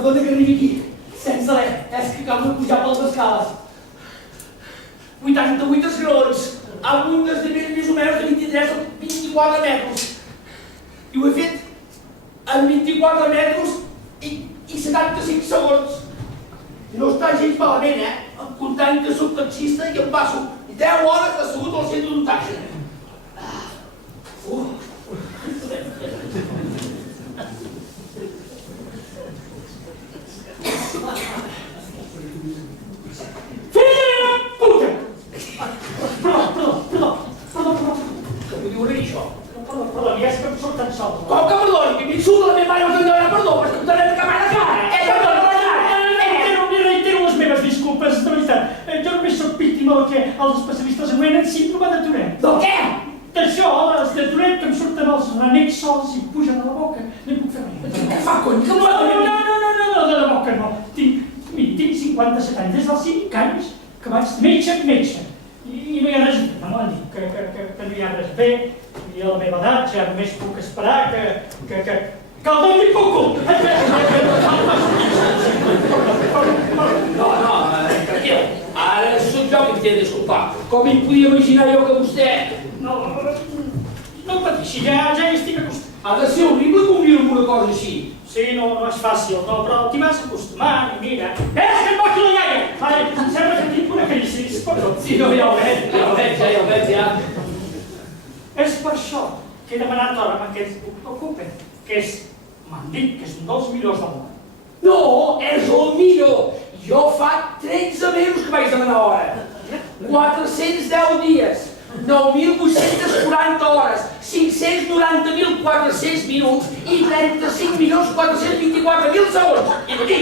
perdona que arribi aquí. Sense res, és que acabo de pujar per les escales. 88 esglaons, amb un desnivell més o menys de 23 a 24 metres. I ho he fet en 24 metres i 75 segons. No està gens malament, comptant que soc taxista i em passo 10 hores assegut al centre d'un taxi. Perdó, ja és que em surt tan sol. Com que perdoni? Que m'insulta la meva mare no t'han demanat perdó, però és que t'han de cagar la cara. Li reitero les meves disculpes, de veritat. Jo només soc víctima del que els especialistes anomenen síndrome de Tourette. Del què? D'això, les de Tourette, que em surten els renecs sols i pugen a la boca. No hi puc fer res. Què fa, cony? Que No, de la boca no. Tinc 57 anys, des dels 5 anys que vaig metge. I no hi ha res a fer, no m'han dit que no hi ha res a fer, i a la meva edat ja només puc esperar que el doni pel cul! No, tranquil. Ara sóc jo que t'he de disculpar. Com em podia imaginar jo que vostè... No pateixi, ja hi estic acostumat. Ha de ser horrible conviure amb una cosa així. Sí, no és fàcil, no, però t'hi vas acostumant i mira... Que em moqui la iaia! Ai, em sembla que tinc una crisi, perdó. Sí, no, ja ho veig, ja. És per això que he demanat hora amb aquest ocupen, que és, m'han dit que és un dels millors del món. No, és el millor. Jo fa 13 mesos que vaig demanar hora. 410 dies, 9.840 hores, 590.400 minuts i 35.424.000 segons. I aquí.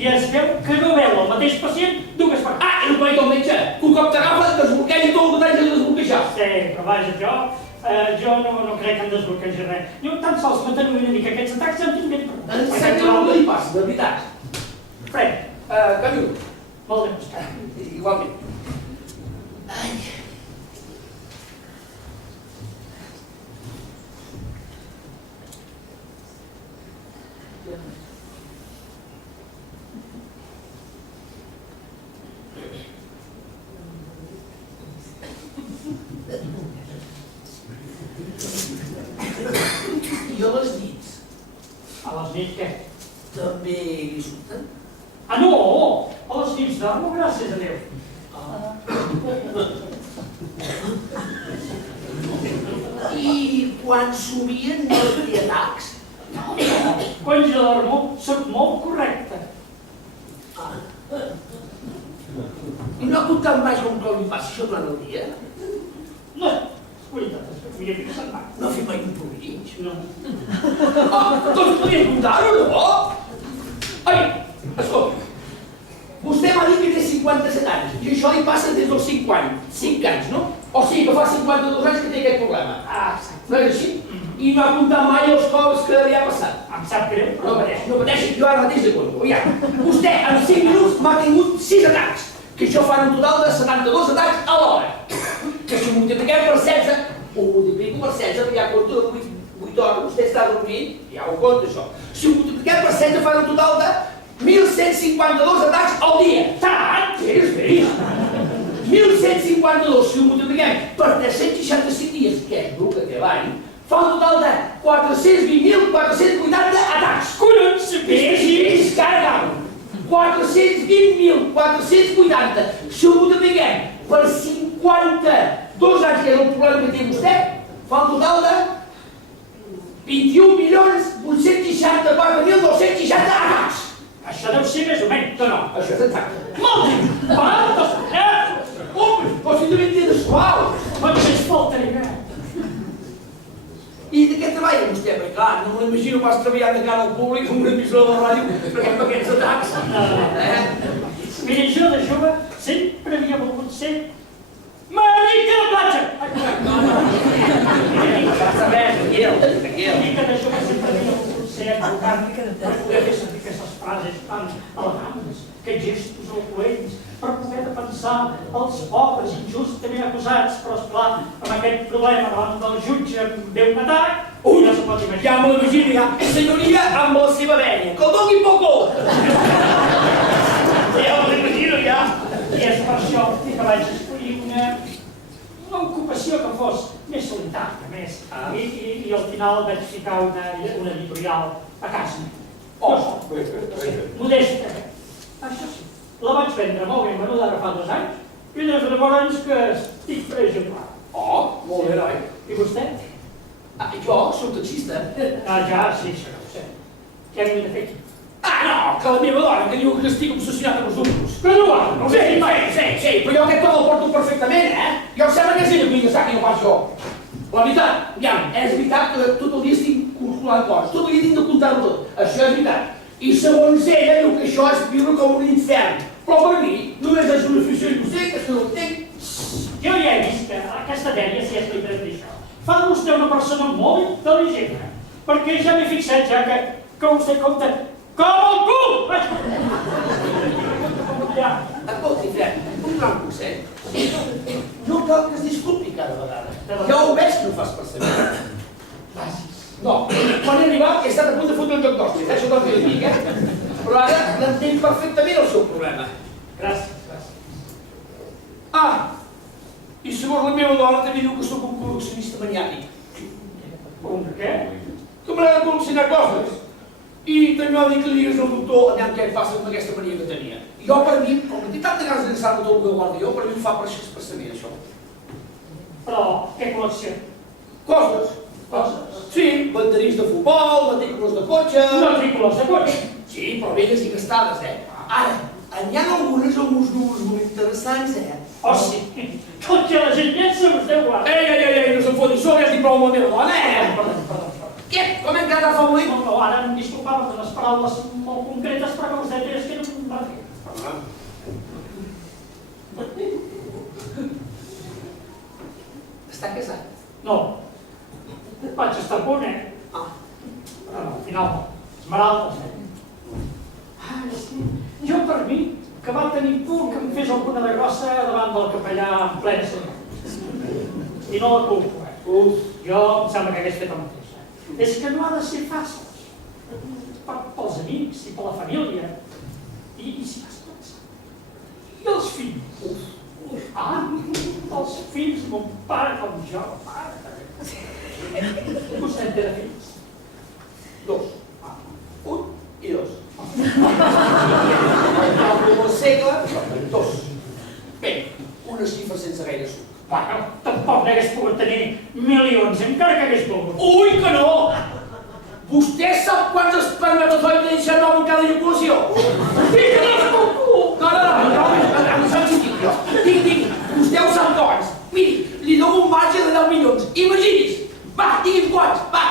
I es veu que no veu el mateix pacient dues vegades. Ah, i el conec el metge, que un cop t'agafa et desbloqueja tot el que t'hagi de desbloquejar. Sí, però vaja, jo no crec que em desbloquegi res. Jo tan sols m'atenuï una mica aquests atacs em tinc ben prou. Em sembla que no li passa, de veritat. Fred, Què diu? molt de gust. Igualment. Ai. I a les nits? A les nits què? També li surten? Ah, no! A les nits dormo, gràcies a Déu. I quan somien no hi ha atacs? Quan jo dormo, soc molt correcte. I no ha comptat mai com que li passi això durant el dia? No, és veritat, és que m'hi havia se'n va. No ha fet mai un provig? No. Doncs podria comptar-ho, no? Ai, escolta, vostè m'ha dit que té 57 anys i això li passa des dels 5 anys, no? O sigui que fa 52 anys que té aquest problema. Ah, exacte. No és així? I no ha comptat mai els cops que li ha passat. Em sap greu, però No pateixi, jo ara mateix de compto. Ja. Vostè en 5 minuts m'ha tingut 6 atacs, que això fan un total de 72 atacs a l'hora. Que si ho multipliquem per 16, ho multiplico per 16, ja compto de 8 hores, vostè està dormint, ja ho compto això. Si ho multipliquem per 16 fan un total de 1.152 atacs al dia. Tant! Esperi. 1.152, si ho multipliquem per 365 dies, que és el que té l'any, fa un total de 420.480 atacs. Collons, És carregant. 420.480. Si ho multipliquem per 52 anys, que és el problema que té vostè, fa un total de 21.864.260 atacs. això deu ser més o menys, o no? Això és exacte. Molt bé! Quantos? Però si també en té de suau. Quants més faltaria? I de què treballa vostè? Perquè clar, no m'imagino pas treballant de cara al públic amb una emissora de ràdio perquè amb aquests atacs. Mira, jo de jove sempre havia volgut ser marica de platja! Marica de jove sempre havia volgut ser advocat per poder fer servir aquestes frases tan elegants, aquests gestos eloqüents, per poder defensar els pobres injustament acusats, però esclar, amb aquest problema davant del jutge em ve un atac Ui, ja s'ho pot imaginar. ja me l'imagino, ja. Senyoria amb la seva vènia, que el doni poco! Ja me l'imagino, ja. I és per això que vaig escollir una ocupació que fos més solitària, més. I al final vaig ficar una editorial a casa. Oh, Modesta. Això sí, la vaig vendre molt ben venuda ara fa 2 anys i des de llavors que estic freix i clar. oh, molt bé, noi. I vostè? Jo soc taxista. Ja, sí, això no ho sé. Què hem de fer aquí? No, que la meva dona que diu que estic obsessionat amb els números. Que no va, no ho sé. Sí, però jo aquest tot el porto perfectament, Jo em sembla que és ella que vinga que no pas jo. La veritat, aviam, és veritat que tot el dia estic calculant coses, tot el dia tinc de comptar-ho tot, això és veritat. I segons ella diu que això és viure com un infern, però per mi només és una afició innocent, que no entenc. Jo ja he vist que aquesta dèria, si és veritat d'això, fa de vostè una persona molt intel·ligent, perquè ja m'he fixat ja que vostè compta com el cul! Ja. Escolti, Fred, un gran consell. No cal que es disculpi cada vegada. Ja ho veig que ho fas per saber. No, quan he arribat he estat a punt de fotre un joc d'hòsties, això te'l que li dic, Però ara l'entenc perfectament el seu problema. Gràcies. I segons la meva dona també diu que sóc un col·leccionista maniàtic. Un què? Que m'agrada col·leccionar coses. I també va dir que li digues al doctor allà què passa amb aquesta mania que tenia. Jo, per mi, com que tinc tanta ganes de llançar-me tot el que guardo jo, per mi em fa per això expressament, això. Però què col·lecció? Coses. Sí, banderins de futbol, matrícules de cotxe... Matrícules de cotxe? Sí, però velles i gastades, Ara, n'hi ha algunes amb uns números molt interessants, Oh, sí. El que la gent pensa, vostè ho guarda. Ei, no se'n foti, això ja estic prou amb la meva dona, Perdó. Què? Com hem quedat fa un moment? No, ara em disculpava per les paraules molt concretes, però que vostè té és que no em refiero. Està casat? No. Vaig estar a punt, Però no, al final no. Esmeralda, Jo per mi, que va tenir por que em fes alguna de grossa davant del capellà en plena cerimònia. I no la culpo, Jo em sembla que hagués fet el mateix, És que no ha de ser fàcil. Pels amics i per la família. I si vas pensar. I els fills? Els fills, mon pare com jo, Vostè en té de fills? 2. 1 i 2. Al primer segle, 2. Bé, una xifra sense gaire suc. Bueno, tampoc n'hagués pogut tenir milions, encara que hagués volgut. Ui, que no! Vostè sap quants espermatozoides deixen nou en cada eyaculació? No s'ha sentit jo. Digui, vostè ho sap quants. Miri, li dono un marge de 10 milions. Imagini's. Va, digui'm quants, va.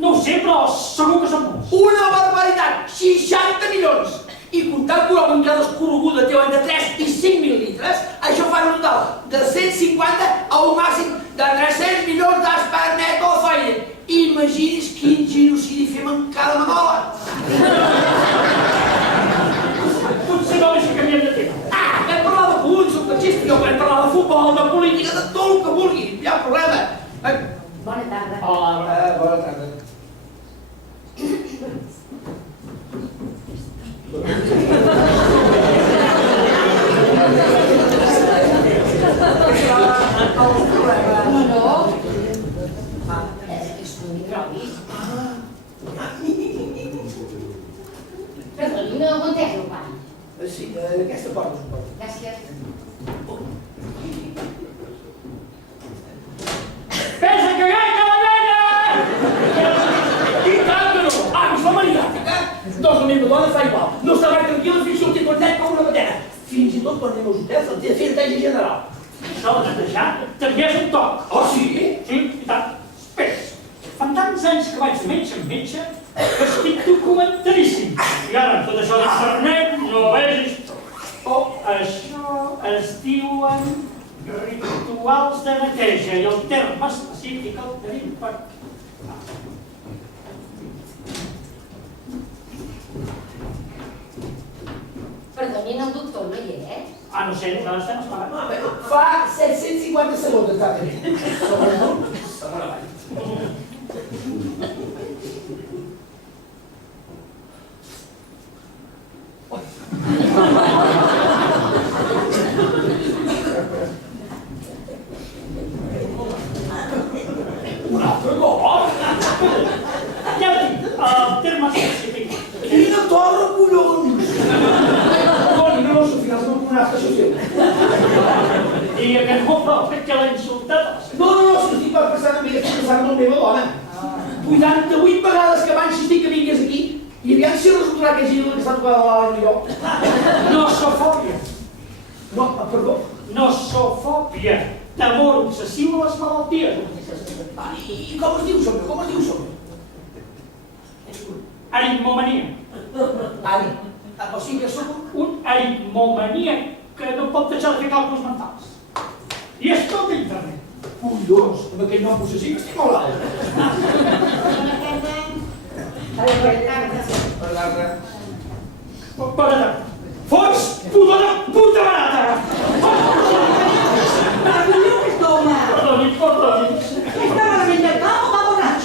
No ho sé, però segur que són molts. Una barbaritat, 60 milions. I comptant que una cada escorreguda té entre 3 i 5 mil·litres, això fa un total de 150 a un màxim de 300 milions d'espermatozoides. Imagini's quin genocidi fem en cada magola. Potser no deixa que m'hi hem de fer. Hem parlat de punts, de xistes, hem parlat de futbol, de política, de tot el que vulgui, no hi ha problema. Bona tarda. Hola. Bona tarda. No. És un microbis. Perdoni, no ho entès, el pare. Sí, aquesta porta, suposo. Gràcies. Pensa que gaita la vella! I tant que no! És la maniàtica! Doncs la meva dona fa igual. No està mai tranquil·la fins que el tipus net com una patena. Fins i tot quan anem als hotels el té de fer neteja general. Això de netejar també és un toc. Sí? Sí, i tant. Espera, fan tants anys que vaig de metge en metge que estic documentadíssim. I ara, amb tot això d'internet, no vegis... Això es diuen rituals de neteja i el terme específic el tenim per... Perdonin, el doctor no hi és? No sé, nosaltres estem esperant. Fa 750 segons està tenint. Segons avall. Un altre cop? Ja ho dic, el terme específic. Quina torre, collons! Toni, no, Sofia, has m'acomunat això sempre. I que no, perquè l'ha insultat. No, si estic pensant en mi, estic pensant en la meva dona. 88 vegades que va insistir que vingués aquí, i aviam si resultarà que hagi que està tocada a l'ala i jo. Nosofòbia. No, perdó. Nosofòbia. Temor obsessiu a les malalties. I com es diu això, com es diu això? Aritmomania. Ari, o sigui que sóc Un aritmomania que no pot deixar de fer càlculs mentals. I és tot internet. collons, amb aquell nom possessiu estic molt alt. Per l'altre. Barata. Fots, pudora, puta barata! Perdoni.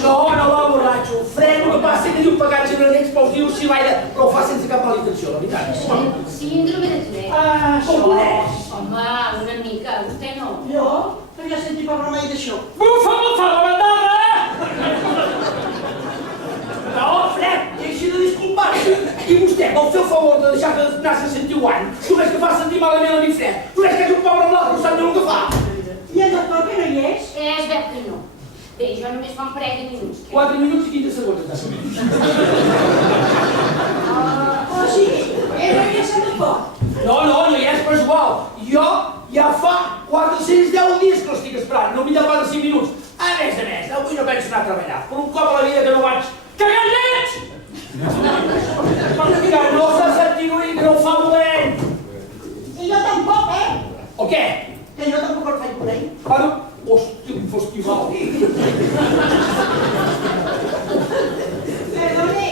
No va borratxo. Freno que passa que diu pagats i granells pels dius si l'aire, però ho fa sense cap mala intenció, la veritat. Síndrome de Tourette. Com ho coneix? Home, una mica, vostè no. Jo? No havia sentit parlar mai d'això. Bufa, la bandada! No, Fred, deixi de disculpar-se. I vostè vol fer el favor de deixar que anar-se a sentir guany? Tu ves que fa sentir malament a mi, Fred. Tu ves que és un pobre mort, no sap ni el que fa. I el doctor que no hi és? És veu que no. Bé, jo només fa un parell de minuts. 4 minuts i 15 segons. O sigui, ell havia sentit poc. No hi és, però és igual. Jo ja fa 410 dies que l'estic esperant, no m'hi de 5 minuts. A més, avui no penso anar a treballar. Per un cop a la vida que no vaig cagar llets! Que no s'ha sentit un que no ho fa dolent. I jo tampoc, O què? Que jo tampoc el faig por ahí. Bueno, hòstia, un festival. Perdone,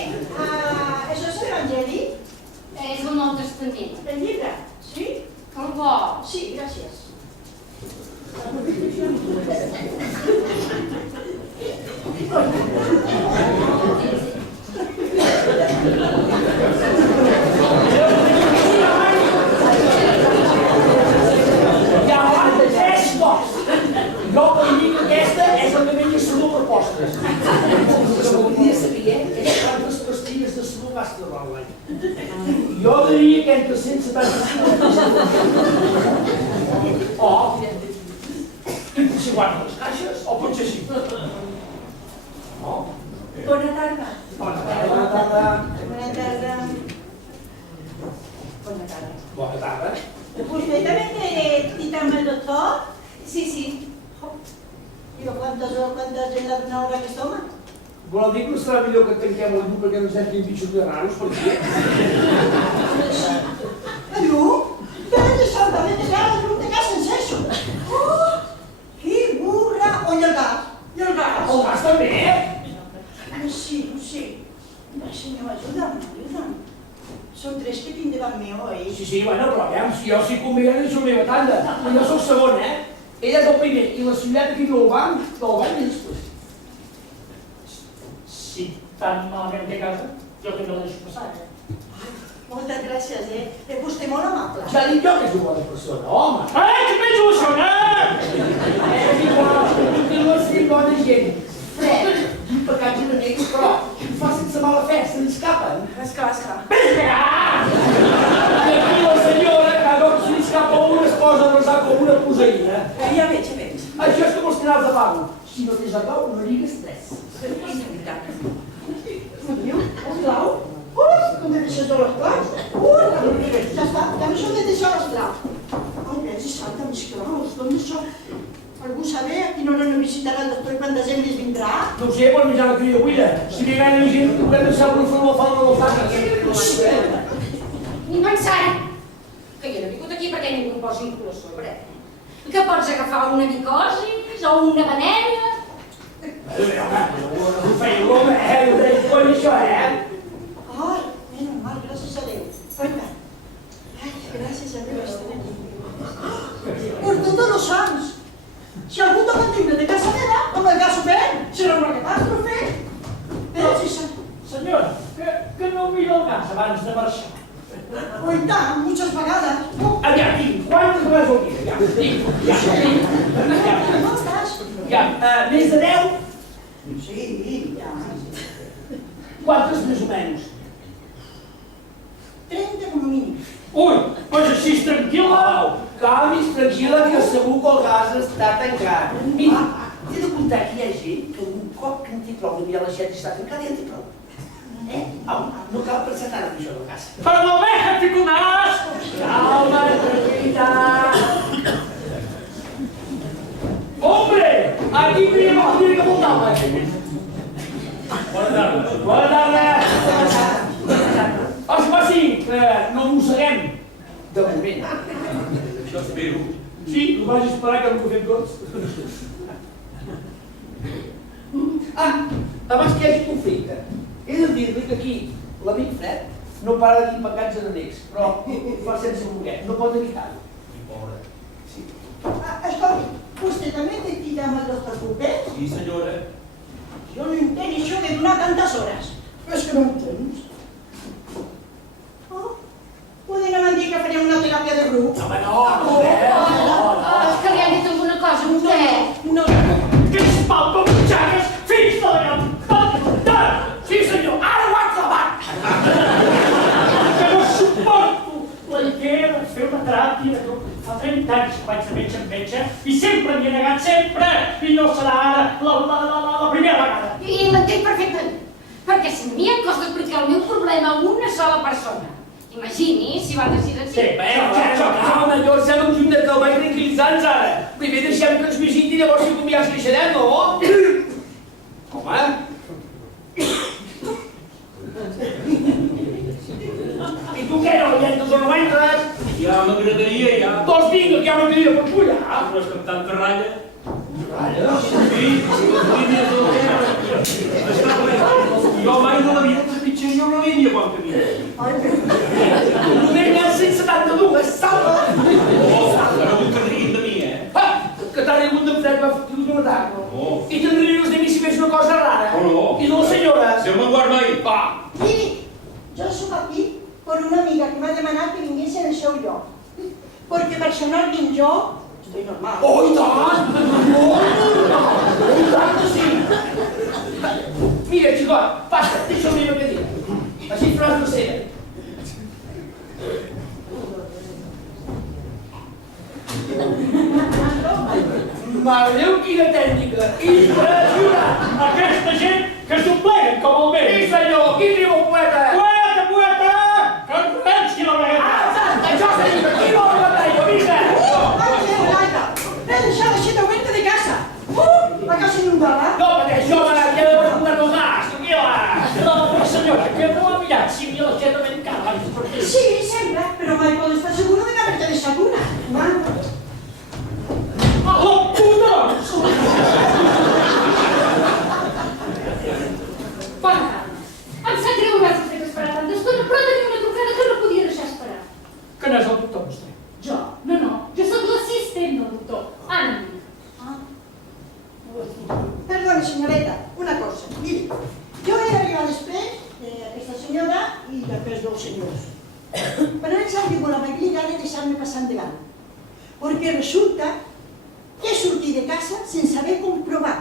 això és l'Evangeli? És el Nou Testament. El llibre? Sí? Que el vol? Sí, gràcies. Ja van de 3 cops. Jo per dir que aquesta és la que menja salut per postres. El que voldria saber és quantes pastilles de salut vas trobar a l'any. Jo diria que entre 175 o 50 les caixes, o potser així. No? Bona tarda. Bona tarda. Bona tarda. Bona tarda. Bona tarda. ¿Usted también te cita el doctor? Sí. Digo, ¿cuántas en una hora que toma? Voleu dir que no serà millor que tanquem el llum perquè no ens entrin bitxos de raros per aquí? ¿Tú? Pero exactamente, claro, no te cases en eso. ¡Qué burra! Oye, el gas. ¿Y el gas? El gas també? No sé. No, senyor, ajuda'm. Són 3 que tinc davant meu, oi? Sí, bueno, però aviam, si jo sí convé que deixo la meva tanda. Jo soc el segon, Ella és el primer, i la senyora aquí del banc és després. Si tan malament té casa, jo que no la deixo passar, Moltes gràcies, Vostè molt amable. Ja dic jo que és una bona persona, home. Que penso això, És igual, continua sent bona gent. Fred, un pecat genèric, però fa sense mala fe, se n'escapen. Esclar. I aquí la senyora, cada cop se n'escapa una, es posa a resar com una poseïna. Ja veig. Això és com els canals de pago. Si no tens a clau, no digues res. És veritat. Diu, esclau? Com he deixat de l'esclau? Ja està, ja no som de deixar l'esclau. Ai, veig, salta més claus, d'on són? Algú sabe a quina hora no visitarà el doctor i quanta gent li vindrà? No ho sé, pot menjar la cria buida. Si li gana la gent, haurem de saber una forma de falda del tac. Ni pensar que jo no he vingut aquí perquè ningú em posi un cul a sobre. Que pots agafar una micosis o una venèria. No feia broma, ho deia coi això, Ai, menys mal, gràcies a Déu. Ai, gràcies a Déu estem aquí. Per tots els sants! Si algú toca el timbre de casa meva, amb el gas obert, serà una catàstrofe. abans de marxar. Oh, i tant, muchas vegades. Aviam, tinc, quantes vegades al dia? Més de 10? Sí, ja. Quantes més o menys? 30 com a mínim. Ui, doncs així tranquil·la. Calmis, tranquil·la, que segur que el gas està tancat. Mira, t'he de contar que hi ha gent que un cop que en té prou de mirar l'aixeta i està tancada ja en té prou. Au, no cal pensar tant en això del gas. Però no déjate con asco. Calma, tranquil·litat. Hombre, aquí tenim el dia que voltava. Bona tarda. Bona tarda. Els passi, que no mosseguem. De moment. Això espero. Sí, no vaig esperar que no ho fem tots. Abans que hi hagi conflicte, he de dir-li que aquí l'amic Fred no para de dir pecats enemics, però fa sense voler, no pot evitar-ho. I pobre. Sí. Escolti, vostè també té tira amb els nostres bombers? Sí, senyora. Jo no entenc això de donar tantes hores. És que no ho tens. Oh, poden anar a dir que farem una teràpia de grup? Home, no, És que li han dit alguna cosa a vostè. No. Crispal com butxaques, fills de la gran... sí senyor, ara ho han clavat! Que no suporto la idea de fer una teràpia de grup. Fa 30 anys que vaig de metge en metge i sempre m'hi he negat, sempre! I no serà ara la primera vegada. I l'entenc perfectament. Perquè si a mi em costa explicar el meu problema a una sola persona. Imagini si va decidir així. Sí, calma, jo sembla un juny de calma i tranquil·litzants ara. Primer deixem que ens visiti i llavors si com ja ens queixarem, no? Home? I tu què, no entres o no entres? Hi ha una graderia, ja. Doncs vinga, que hi ha una cadira per follar. Però és que amb tanta ratlla... Ratlla? Sí, línies de la terra. Jo mai de la vida trepitjaria una línia quan camina. Només n'hi ha 172, salva! Ara vull que riguin de mi, Que t'ha rigut d'en Fred va fer un atac. Oh. I te'n rius de mi si fes una cosa rara. Oh, no. I de les senyores. Déu me'n guard mai. Va. Miri, jo soc aquí per una amiga que m'ha demanat que vingués en el seu lloc. Perquè personalment jo estoy normal. Oh, i tant! Molt normal! I tant que sí! Mira, xicot, passa, deixa la meva cadira. Així et faràs una cera. Mare Déu, quina tècnica! Impressionant! Aquesta gent que s'ompleguen com el vent. Sí, senyor, qui diu el poeta? Poeta, poeta! Que ens pensi la bragueta! Això seria, qui vol la batalla, vista? He deixat l'aixeta oberta de casa. La casa inundada. No pateix, home, que he de preguntar el gas, tranquil·la! No, senyora, que no ha mirat si havia l'aixeta ben cara abans, perquè... Sí, sempre, però mai pot estar segura de n'haver-te deixat una. La puta! Bona tarda. Em sap greu haver-vos fet esperar tanta estona, però tenia una trucada que no podia deixar esperar. Que no és el doctor, vostè. Jo? No. Jo sóc l'assistent del doctor. Anna. Perdoni, senyoreta, una cosa. Miri, jo he arribat després d'aquesta senyora i després dels senyors. Però ells han tingut l'amabilitat de deixar-me passar endavant. Perquè resulta que he sortit de casa sense haver comprovat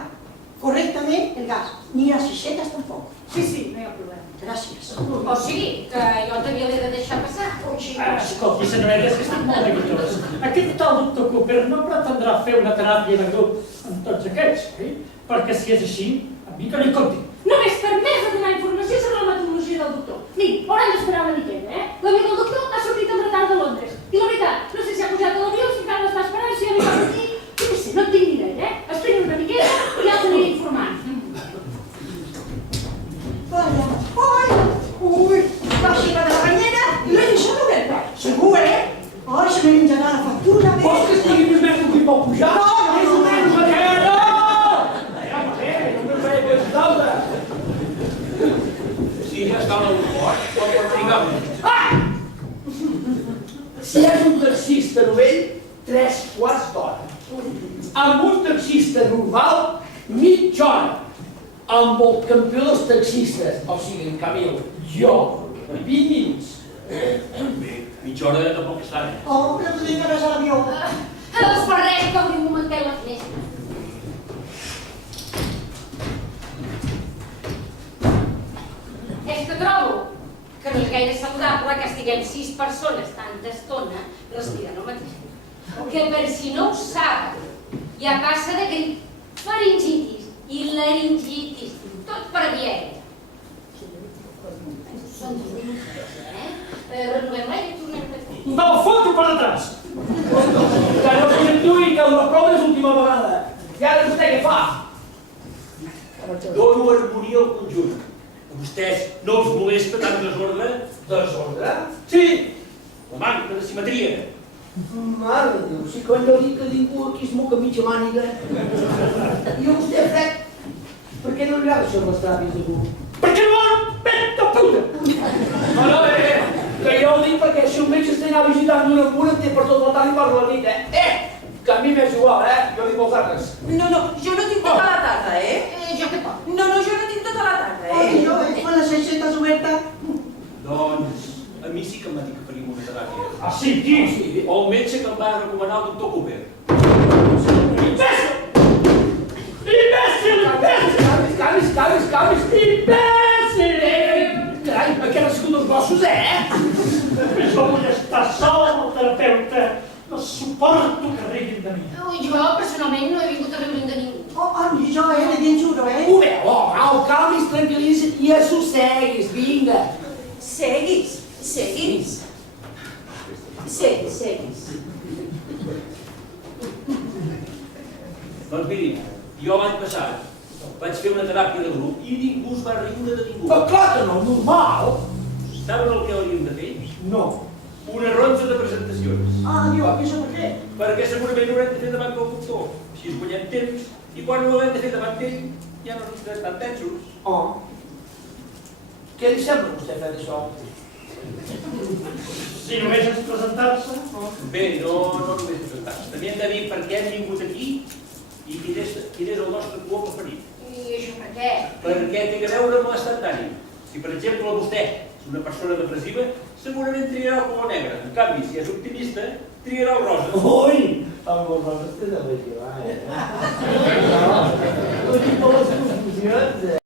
correctament el gas, ni les aixetes tampoc. Sí, no hi ha problema. Gràcies. O sigui, que jo també l'he de deixar passar. Escolti, senyoreta, és que estic molt neguitós. Aquest tal doctor Cooper no pretendrà fer una teràpia de grup amb tots aquests, oi? Perquè si és així, a mi que no hi compti. Només per més de donar informació sobre la metodologia del doctor. Miri, hauran d'esperar una miqueta, L'amic del doctor ha sortit amb retard de Londres. I la veritat, no sé si ha pujat a l'avió, si encara l'està esperant, si ha arribat aquí... Jo què sé, no en tinc ni idea, Esperi una miqueta i ja us aniré informant. Vaja. Ui, l'aixeta de la banyera l'he deixat oberta. Segur, Ai, se me menjarà la factura. Vols que estigui més menys que pot pujar? No, més o menys, perquè no! Sí, ja està a l'aeroport. Digue'm. Si és un taxista novell, 3 quarts d'hora. Amb un taxista normal, mitja hora. Amb el campió dels taxistes, o sigui, en Camil, jo, 20 minuts. Bé, mitja hora tampoc és tant. Oh, que tenim que res a l'avió. Els barrets que obrim un momentet la finestra. És que trobo que no és gaire saludable que estiguem 6 persones tanta estona respirant el mateix. Que per si no ho saben, hi ha passa de grip, faringitis i laringitis, tot per via aèria. Són 2 minuts, renovem l'aire i tornem a fer. Del foto per detrás. Que no s'actuï, que la prova és l'última vegada. I ara vostè què fa? Dono harmonia al conjunt. A vostès no els molesta tant desordre? Desordre? Sí. La manca de simetria. Mare de Déu, si quan jo dic que ningú aquí es moca mitja màniga. I a vostè, Fred, per què no li agrada això amb les tràpies de algú? Perquè no van pet de puta! No, que jo ho dic perquè si un metge està anant visitant d'una en una en té per tot el tant i per la nit, que a mi m'és igual, jo dic als altres. No, jo no tinc tota la tarda, Jo què pot? No, jo no tinc tota la tarda, Ai, no, quan les aixetes obertes. Doncs a mi sí que em va dir que faríem una teràpia. Ah, sí, qui? O el metge que em va recomanar el doctor Cooper. Imbècil! Imbècil! Imbècil! Calmis! Imbècil! Carai, que han sigut els gossos, Jo vull estar sol amb el terapeuta. No suporto que riguin de mi. Jo, personalment, no he vingut a riure de ningú. Oh, ni jo, li juro, Ho veu, home, calmis, tranquil·litz i assosseguis, vinga. Seguis. Seguis. Doncs miri, jo l'any passat vaig fer una teràpia de grup i ningú es va riure de ningú. Però clar que no, normal. Saben el que hauríem de fer? No. Una ronda de presentacions. Ah, Dios, que això per què? Perquè segurament ho haurem de fer davant del doctor. Així es guanyem temps i quan ho haurem de fer davant d'ell ja no ens estarem tan tensos. Oh. Què li sembla a vostè fer això? Si només és presentar-se... Bé, no només presentar-se. També hem de dir per què hem vingut aquí i quin és el nostre color preferit. I això per què? Perquè té a veure amb l'estat d'ànim. Si, per exemple, vostè és una persona depressiva, segurament triarà el color negre. En canvi, si és optimista, triarà el rosa. Ui! Amb els roses té de veure, No dic per les confusions,